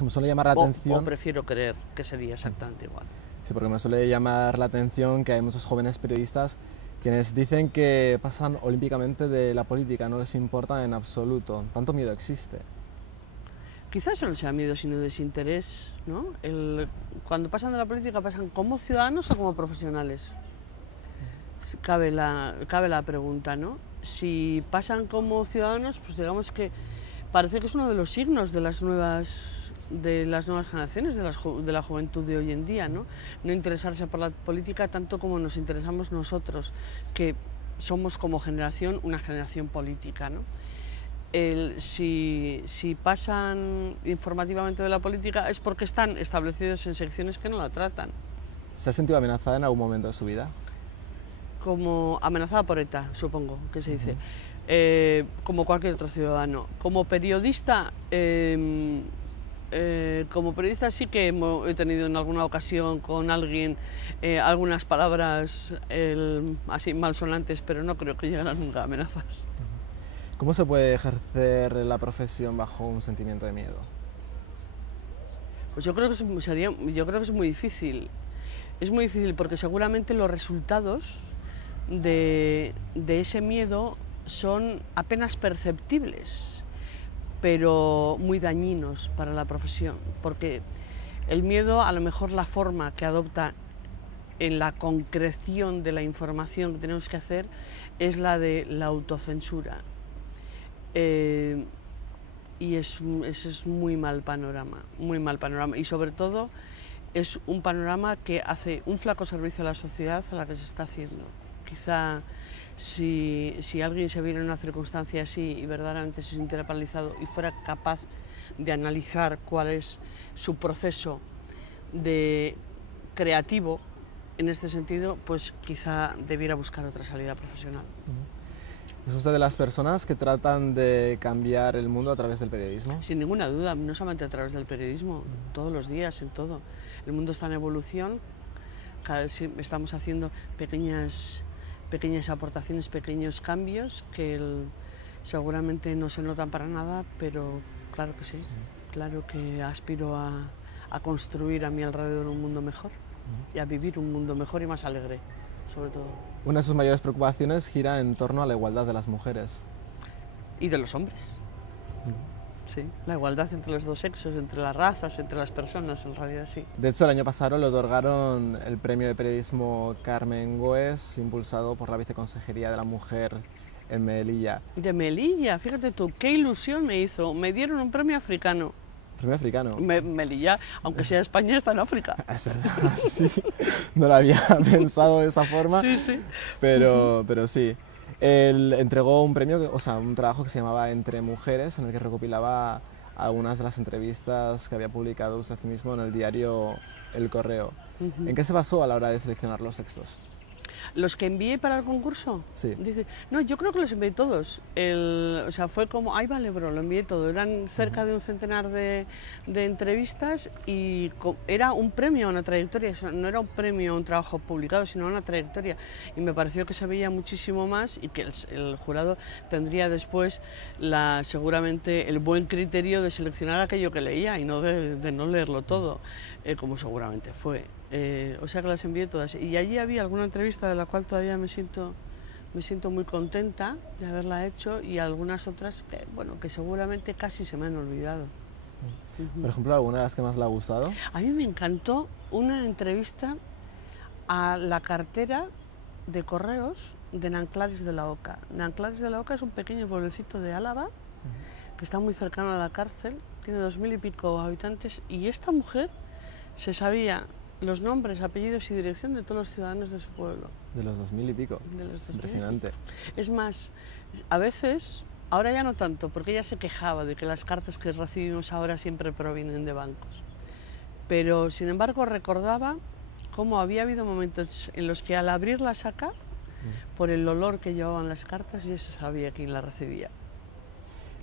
Me suele llamar la atención. O prefiero creer que sería exactamente igual. Sí, porque me suele llamar la atención que hay muchos jóvenes periodistas quienes dicen que pasan olímpicamente de la política, no les importa en absoluto. ¿Tanto miedo existe? Quizás no sea miedo, sino desinterés, ¿no? Cuando pasan de la política, pasan como ciudadanos o como profesionales. Cabe la pregunta, ¿no? Si pasan como ciudadanos, pues digamos que parece que es uno de los signos de las nuevas generaciones, de la juventud de hoy en día, ¿no? No interesarse por la política tanto como nos interesamos nosotros, que somos como generación una generación política, ¿no? Si pasan informativamente de la política es porque están establecidos en secciones que no la tratan. ¿Se ha sentido amenazada en algún momento de su vida? Como amenazada por ETA, supongo que se dice, como cualquier otro ciudadano. Como periodista sí que he tenido en alguna ocasión con alguien algunas palabras así malsonantes, pero no creo que llegaran nunca a amenazas. ¿Cómo se puede ejercer la profesión bajo un sentimiento de miedo? Pues yo creo que es muy difícil. Es muy difícil porque seguramente los resultados de ese miedo son apenas perceptibles, pero muy dañinos para la profesión, porque el miedo, a lo mejor la forma que adopta en la concreción de la información que tenemos que hacer es la de la autocensura. Y ese es muy mal panorama, y sobre todo es un panorama que hace un flaco servicio a la sociedad a la que se está haciendo. Quizá si alguien se viera en una circunstancia así y verdaderamente se sintiera paralizado y fuera capaz de analizar cuál es su proceso creativo en este sentido, pues quizá debiera buscar otra salida profesional. ¿Es usted de las personas que tratan de cambiar el mundo a través del periodismo? Sin ninguna duda, no solamente a través del periodismo, todos los días, en todo. El mundo está en evolución, cada vez estamos haciendo pequeñas aportaciones, pequeños cambios que seguramente no se notan para nada, pero claro que sí, claro que aspiro a construir a mi alrededor un mundo mejor y a vivir un mundo mejor y más alegre, sobre todo. Una de sus mayores preocupaciones gira en torno a la igualdad de las mujeres. Y de los hombres. Sí, la igualdad entre los dos sexos, entre las razas, entre las personas, en realidad sí. De hecho, el año pasado le otorgaron el premio de periodismo Carmen Goes, impulsado por la Viceconsejería de la Mujer en Melilla. De Melilla, fíjate tú, qué ilusión me hizo. Me dieron un premio africano. ¿Premio africano? Melilla, aunque sea España, está en África. Es verdad, sí. No lo había pensado de esa forma, sí, sí. Pero sí. Él entregó un premio, o sea, un trabajo que se llamaba Entre Mujeres, en el que recopilaba algunas de las entrevistas que había publicado usted mismo en el diario El Correo. ¿En qué se basó a la hora de seleccionar los textos? ¿Los que envié para el concurso? Sí. Dice, no, yo creo que los envié todos. O sea, fue como, ay vale, bro, lo envié todo. Eran cerca de un centenar de entrevistas y era un premio a una trayectoria. O sea, no era un premio a un trabajo publicado, sino a una trayectoria. Y me pareció que se veía muchísimo más y que el jurado tendría después seguramente el buen criterio de seleccionar aquello que leía y no de no leerlo todo, como seguramente fue. O sea que las envié todas. Y allí había alguna entrevista de la cual todavía me siento muy contenta de haberla hecho y algunas otras que seguramente casi se me han olvidado. Por ejemplo, ¿alguna de las que más le ha gustado? A mí me encantó una entrevista a la cartera de correos de Nanclares de la Oca. Nanclares de la Oca es un pequeño pueblecito de Álava que está muy cercano a la cárcel, tiene 2000 y pico habitantes y esta mujer se sabía los nombres, apellidos y dirección de todos los ciudadanos de su pueblo. De los 2000 y pico. De los 2000. Impresionante. Es más, a veces, ahora ya no tanto, porque ella se quejaba de que las cartas que recibimos ahora siempre provienen de bancos. Pero, sin embargo, recordaba cómo había habido momentos en los que al abrir la saca, por el olor que llevaban las cartas, ya se sabía quién la recibía.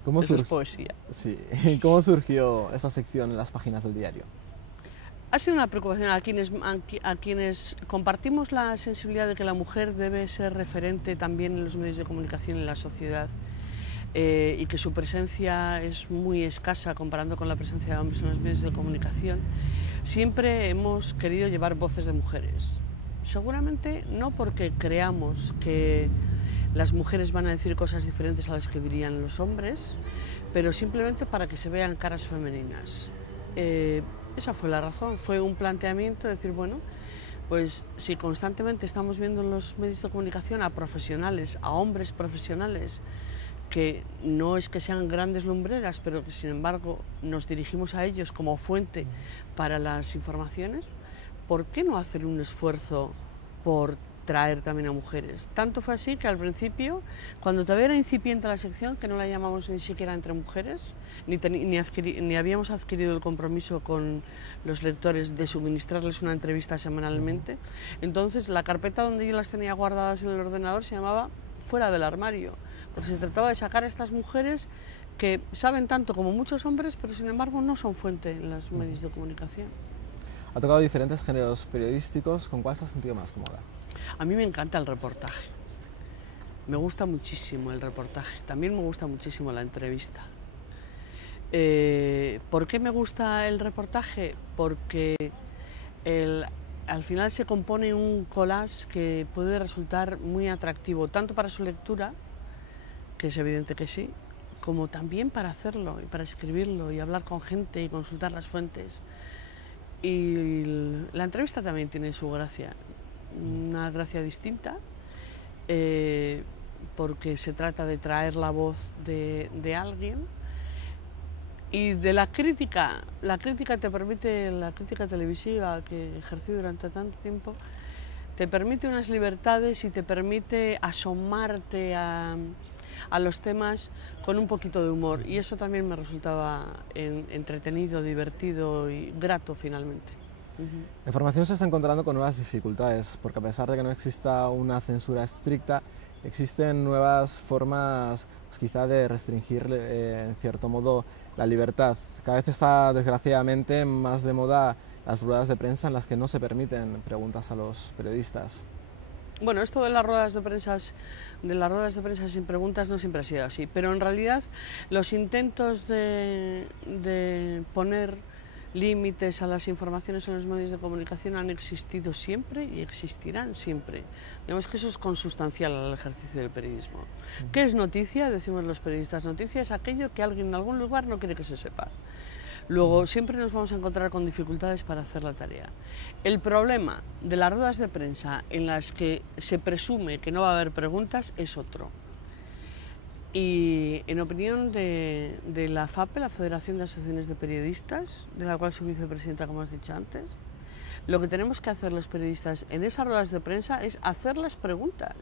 Eso es poesía. Sí. ¿Cómo surgió esta sección en las páginas del diario? Ha sido una preocupación a quienes compartimos la sensibilidad de que la mujer debe ser referente también en los medios de comunicación y en la sociedad. y que su presencia es muy escasa comparando con la presencia de hombres en los medios de comunicación, siempre hemos querido llevar voces de mujeres. Seguramente no porque creamos que las mujeres van a decir cosas diferentes a las que dirían los hombres, pero simplemente para que se vean caras femeninas. Esa fue la razón, fue un planteamiento de decir, bueno, pues si constantemente estamos viendo en los medios de comunicación a profesionales, a hombres profesionales, que no es que sean grandes lumbreras, pero que sin embargo nos dirigimos a ellos como fuente para las informaciones, ¿por qué no hacer un esfuerzo por traer también a mujeres? Tanto fue así que al principio, cuando todavía era incipiente la sección, que no la llamamos ni siquiera Entre Mujeres, ni habíamos adquirido el compromiso con los lectores de suministrarles una entrevista semanalmente, entonces la carpeta donde yo las tenía guardadas en el ordenador se llamaba Fuera del armario, porque se trataba de sacar a estas mujeres que saben tanto como muchos hombres, pero sin embargo no son fuente en los medios de comunicación. Ha tocado diferentes géneros periodísticos, ¿con cuál se ha sentido más cómoda? A mí me encanta el reportaje, me gusta muchísimo el reportaje, también me gusta muchísimo la entrevista. ¿Por qué me gusta el reportaje? Porque al final se compone un collage que puede resultar muy atractivo, tanto para su lectura, que es evidente que sí, como también para hacerlo y para escribirlo y hablar con gente y consultar las fuentes. Y la entrevista también tiene su gracia, una gracia distinta, porque se trata de traer la voz de alguien. Y de la crítica te permite, la crítica televisiva que ejercí durante tanto tiempo, te permite unas libertades y te permite asomarte a los temas con un poquito de humor, y eso también me resultaba entretenido, divertido y grato finalmente. La información se está encontrando con nuevas dificultades, porque a pesar de que no exista una censura estricta, existen nuevas formas, pues, quizá de restringir en cierto modo la libertad. Cada vez está desgraciadamente más de moda las ruedas de prensa en las que no se permiten preguntas a los periodistas. Bueno, esto de las ruedas de prensa sin preguntas no siempre ha sido así, pero en realidad los intentos de poner límites a las informaciones en los medios de comunicación han existido siempre y existirán siempre. Digamos que eso es consustancial al ejercicio del periodismo. ¿Qué es noticia? Decimos los periodistas, noticia es aquello que alguien en algún lugar no quiere que se sepa. Luego siempre nos vamos a encontrar con dificultades para hacer la tarea. El problema de las ruedas de prensa en las que se presume que no va a haber preguntas es otro. Y en opinión de la FAPE, la Federación de Asociaciones de Periodistas, de la cual soy vicepresidenta, como has dicho antes, lo que tenemos que hacer los periodistas en esas ruedas de prensa es hacer las preguntas.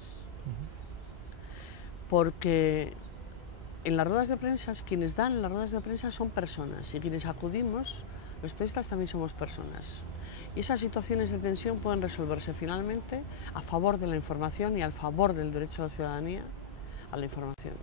Porque en las ruedas de prensa, quienes dan las ruedas de prensa son personas, y quienes acudimos, los periodistas también somos personas. Y esas situaciones de tensión pueden resolverse finalmente a favor de la información y a favor del derecho de la ciudadanía a la información.